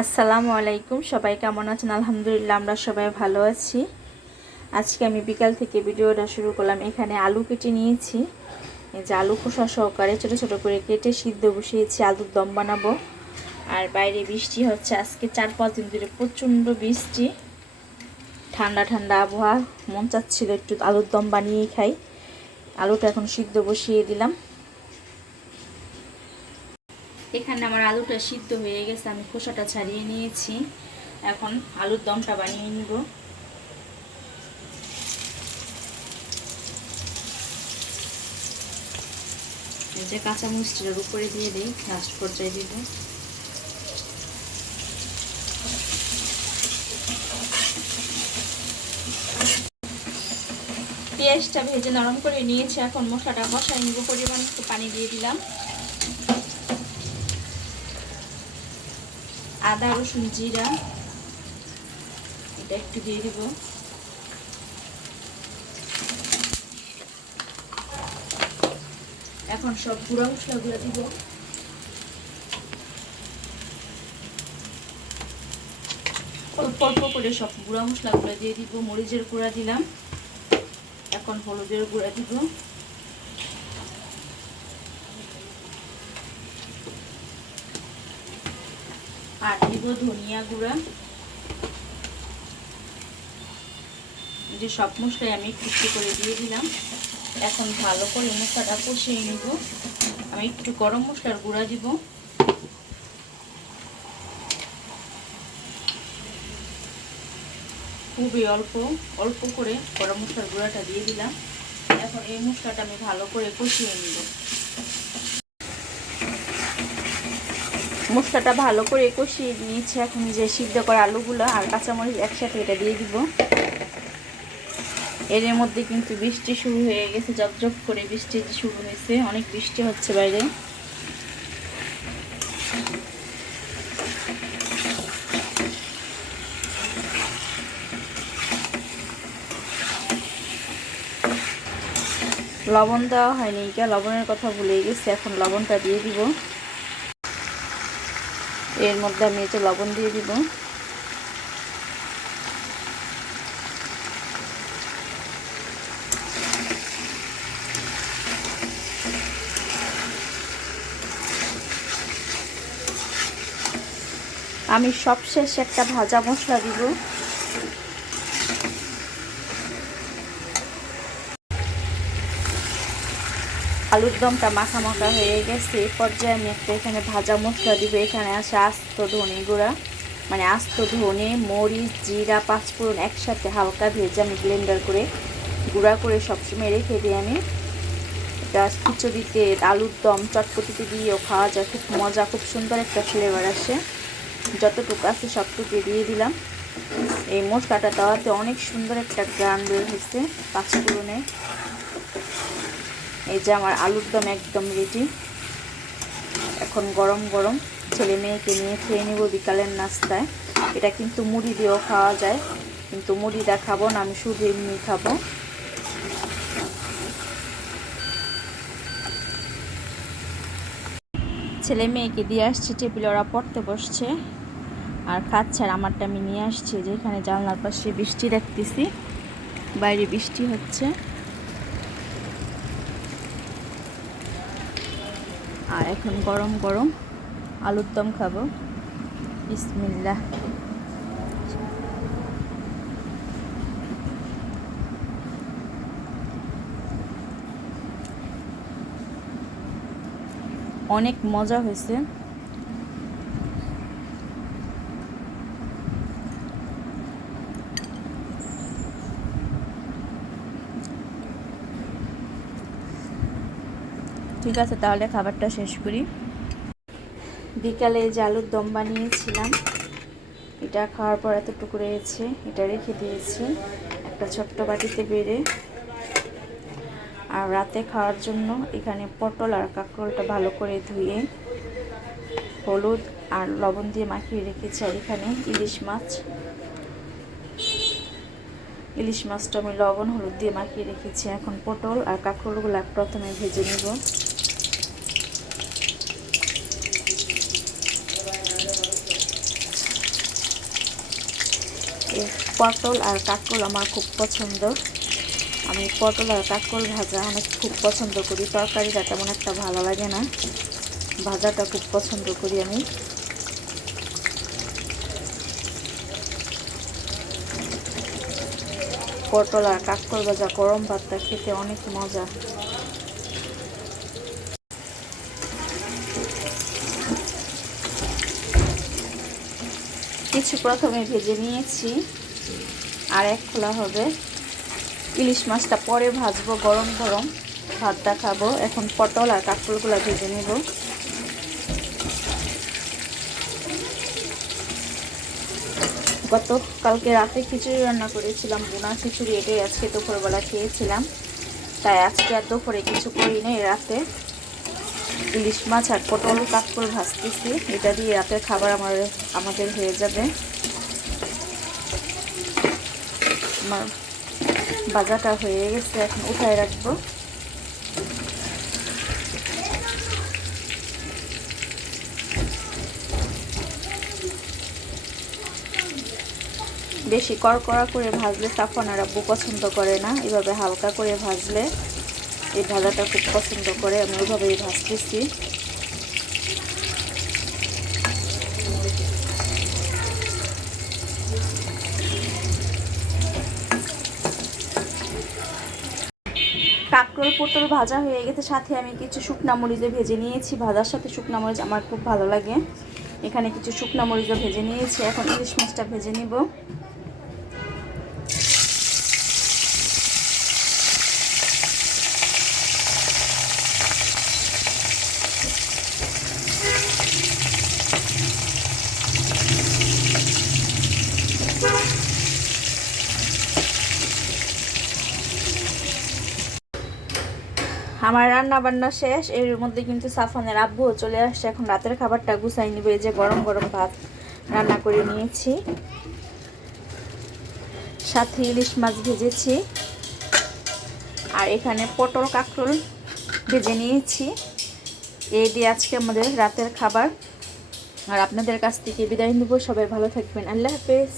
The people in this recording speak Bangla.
আসসালামু আলাইকুম, সবাই কেমন আছেন? আলহামদুলিল্লাহ, আমরা সবাই ভালো আছি। আজকে আমি বিকাল থেকে ভিডিওটা শুরু করলাম। এখানে আলু কেটে নিয়েছি, এই যে আলু খোসা সহকারে ছোট ছোট করে কেটে সিদ্ধ বসিয়েছি, আলুর দম বানাবো। আর বাইরে বৃষ্টি হচ্ছে, আজকে 4-5 দিন ধরে প্রচণ্ড বৃষ্টি, ঠান্ডা ঠান্ডা আবহাওয়া। মন চাচ্ছিল একটু আলুর দম বানিয়েই খাই। আলুটা এখন সিদ্ধ বসিয়ে দিলাম। এখানে আমার আলুটা সিদ্ধ হয়ে গেছে, আমি খোসাটা ছাড়িয়ে নিয়েছি। এখন আলুর দমটা বানিয়ে নিব। যে কাঁচামরিচটার উপরে দিয়ে দিই, লাস্ট পর্যায়ে দিব। পেঁয়াজটা ভেজে নরম করে নিয়েছি, এখন মশলাটা কষাই নিব। পরিমাণ একটু পানি দিয়ে দিলাম। আদা রসুন জিরা এটা একটু দিয়ে দিব। এখন সব গুঁড়া মশলাগুলো দিব। অল্প অল্প করে সব গুঁড়া মশলাগুলো দিয়ে দিব। মরিচের গুঁড়া দিলাম, এখন হলুদের গুঁড়া দিব, আর দিব ধনিয়া গুঁড়া। যে সব মশলাই আমি একটু একটু করে দিয়ে দিলাম। এখন ভালো করে মশলাটা কষিয়ে নিব। আমি একটু গরম মশলার গুঁড়া দিব, খুবই অল্প অল্প করে গরম মশলার গুঁড়াটা দিয়ে দিলাম। এখন এই মশলাটা আমি ভালো করে কষিয়ে নিব। মশলাটা ভালো করে কষিয়ে নিয়েছি। এখন যে সিদ্ধ করা আলুগুলো আর কাঁচামরিচ একসাথে এটা দিয়ে দিব। এর মধ্যে কিন্তু বৃষ্টি শুরু হয়ে গেছে, ঝপঝপ করে বৃষ্টি শুরু হয়েছে, অনেক বৃষ্টি হচ্ছে বাইরে। লবণ দেওয়া হয়নি, লবণের কথা ভুলে গেছি, এখন লবণটা দিয়ে দিব। এর মধ্যে আমি এটা লবণ দিয়ে দিব। আমি সবশেষে একটা ভাজা মশলা দিব। আলুর দমটা মাখা মাখা হয়ে গেছে। এই পর্যায়ে আমি একটা এখানে ভাজা মশলা দিব। এখানে আছে আস্ত ধনে গুঁড়া, মানে আস্ত ধনে, মরিচ, জিরা, পাঁচফোড়ন একসাথে হালকা ভেজে আমি ব্লেন্ডার করে গুঁড়া করে সবসময় রেখে দিই আমি। এটা খিচুড়িতে, আলুর দম, চটপটিতে দিয়েও খাওয়া যায়, খুব মজা, খুব সুন্দর একটা ফ্লেভার আসে। যতটুকু আছে সবটুকু দিয়ে দিলাম। এই মশলাটা দেওয়াতে অনেক সুন্দর একটা গ্রান বের হয়েছে পাঁচফোড়নে। এই যে আমার আলুর দম একদম রেডি। এখন গরম গরম ছেলে মেয়েকে নিয়ে খেয়ে নেব বিকালের নাস্তায়। এটা কিন্তু মুড়ি দিয়েও খাওয়া যায়, কিন্তু মুড়িটা খাবো না, আমি শুধু এমনি খাবো। ছেলে মেয়েকে দিয়ে আসছি টেবিলে, ওরা পড়তে বসছে আর খাচ্ছে, আর আমারটা আমি নিয়ে আসছি। যেখানে জানলার পাশে বৃষ্টি দেখতেছি, বাইরে বৃষ্টি হচ্ছে। আর এখন গরম গরম আলুর দম খাবো। বিসমিল্লাহ। অনেক মজা হয়েছে। ঠিক আছে, তাহলে খাবারটা শেষ করি। বিকালে যে আলুর দম বানিয়েছিলাম, এটা খাওয়ার পর এতটুকু রয়েছে, এটা রেখে দিয়েছি একটা ছোট্ট বাটিতে বেড়ে। আর রাতে খাওয়ার জন্য এখানে পটল আর কাঁকরোলটা ভালো করে ধুয়ে হলুদ আর লবণ দিয়ে মাখিয়ে রেখেছি। আর এখানে ইলিশ মাছটা আমি লবণ হলুদ দিয়ে মাখিয়ে রেখেছি। এখন পটল আর কাঁকরোলগুলো প্রথমে ভেজে নিব। এই পটল আর কাঁকরোল আমার খুব পছন্দ। আমি পটল আর কাঁকরোল ভাজা অনেক খুব পছন্দ করি। তরকারিটা তেমন একটা ভালো লাগে না, ভাজাটা খুব পছন্দ করি আমি। পটল আর কাঁকরোল ভাজা গরম ভাতটা খেতে অনেক মজা। কিছু প্রথমে ভেজে নিয়েছি, আর এক খোলা হবে। ইলিশ মাছটা পরে ভাজবো, গরম গরম ভাতটা খাবো। এখন পটল আর কাঁকরোলগুলো ভেজে নেব। কালকে রাতে খিচুড়ি রান্না করেছিলাম, বোনা খিচুড়ি, এটাই আজকে দুপুরবেলা খেয়েছিলাম। তাই আজকে আর দুপুরে কিছু করি নেই, রাতে ইলিশ মাছ আর পটল কাঁকরোল ভাজতেছি। এটা দিয়ে রাতের খাবার আমাদের হয়ে যাবে। আমার ভাজাটা হয়ে গেছে, এখন উঠায় রাখবো। বেশি কড়কড়া করে ভাজলে সাফওয়ান আর আব্বু পছন্দ করে না, এভাবে হালকা করে ভাজলে এই ভাজাটা খুব পছন্দ করে। আমি ওইভাবেই ভাজতেছি। কাঁকরোল পটল ভাজা হয়ে গেছে, সাথে আমি কিছু শুকনা মরিচও ভেজে নিয়েছি। ভাজার সাথে শুকনা মরিচ আমার খুব ভালো লাগে। এখানে কিছু শুকনা মরিচও ভেজে নিয়েছি। এখন ইলিশ মাছটা ভেজে নিব। আমার রান্না বান্না শেষ, এর মধ্যে কিন্তু সাফওয়ানের আব্বুও চলে আসছে। এখন রাতের খাবারটা গুছাই নিব। এই যে গরম গরম ভাত রান্না করে নিয়েছি, সাথে ইলিশ মাছ ভেজেছি, আর এখানে পটল কাঁকরোল ভেজে নিয়েছি। এই দিয়ে আজকে আমাদের রাতের খাবার। আর আপনাদের কাছ থেকে বিদায় নিব। সবাই ভালো থাকবেন। আল্লাহ হাফেজ।